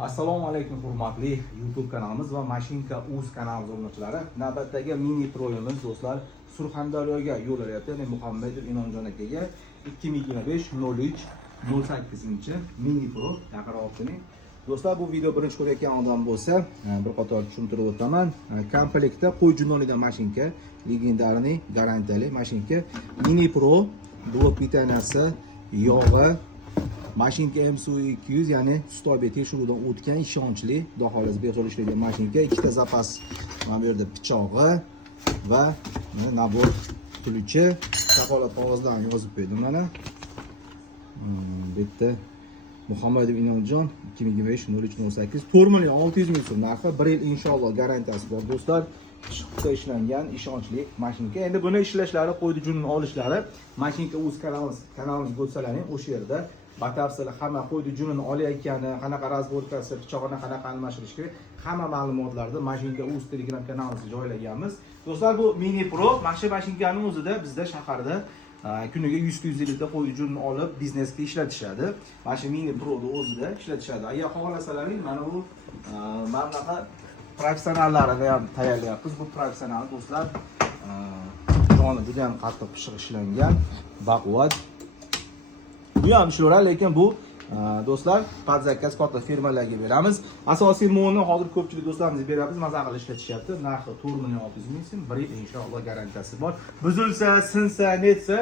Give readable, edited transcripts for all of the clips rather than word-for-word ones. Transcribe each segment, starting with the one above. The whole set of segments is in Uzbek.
Assalomu alaykum hurmatli YouTube kanalimiz va Mashinka.uz kanalimiz obunachilari. Navbatdagi mini proyimiz do'stlar Surxondaryoga yo'l olyapti. Ya'ni Muhammadov Inomjon akaga 2025-03-08 mini pro chaqirayapti. Do'stlar, bu video birinchi ko'rayotgan odam bo'lsa, bir qator tushuntirib o'taman. Komplektda qo'y junonidan mashinka, legendariy garantiyali mashinka mini pro blok pitaniyasi, yog'i, mashinka MSU 200 ya'ni Stobe tekshiruvdan o'tgan ishonchli, xudo xohlasa bezo'r ishlaydigan mashinka. Ikkita zapas mana bu yerda pichog'i va mana nabor ключи, kafolat qog'ozdan yozib qo'ydim mana. Bu yerda Muhammadov Inomjon 2025-03-08 4.600.000 so'm narxi, 1 yil inshaalloh garantiyasi bor do'stlar. Chiqda ishlangan ishonchli mashinka. Endi buni ishlashlari, qo'ydi junini olishlari Mashinka.uz kanalimiz bo'lsalaring, o'sha yerda batafsil hamma qo'ydi junini olayotgani, qanaqa razborkasi, pichog'ini qanaqa almashtirish kerak, hamma ma'lumotlarni Mashinka.uz Telegram kanalimizga joylaganmiz. Do'stlar, bu mini pro maxshi mashinkaning o'zida bizda shaharda kuniga 100-150 ta qo'ydi junini olib biznesga ishlatishadi. Mana shu mini pro'ni o'zida ishlatishadi. Agar xohlasalaring, mana bu bunaqa professionallarini ham tayyorlayapmiz. Bu professional do'stlar, joni juda ham qattiq pishiq ishlangan, baquvvat. Bu ham ishlayveradi, lekin bu do'stlar podzakaz katta firmalarga beramiz. Asosiy mo'ni hozir ko'pchilik do'stlarimiz beryapmiz, maza qilib ishlatishyapti. Narxi 4.600.000 so'm, 1 yil inshaalloh garantiyasi bor. Buzilsa, sinsa, netsa,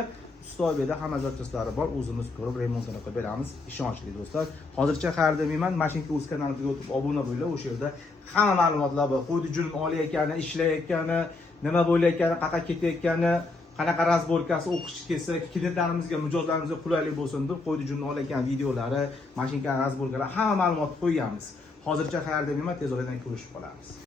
Stobeda hamma zapchaslari bor. O'zimiz ko'rib remontini qilib beramiz. Ishonchli do'stlar. Hozircha qayerda demayman, Mashinka.uz kanaliga o'tib obuna bo'linglar. O'sha yerda hamma ma'lumotlar bor. Qo'ydi junini olayotgani, ishlayotgani, nima bo'layotgani, qayerga ketayotgani, qanaqa razborkasi o'qish kelsa, klientlarimizga, mijozlarimizga qulaylik bo'lsin deb qo'ydi junini olayotgan videolari, mashinka razborkalari hamma ma'lumotni qo'yganmiz. Hozircha qayerda demayman, tez orada ko'rishib qolamiz.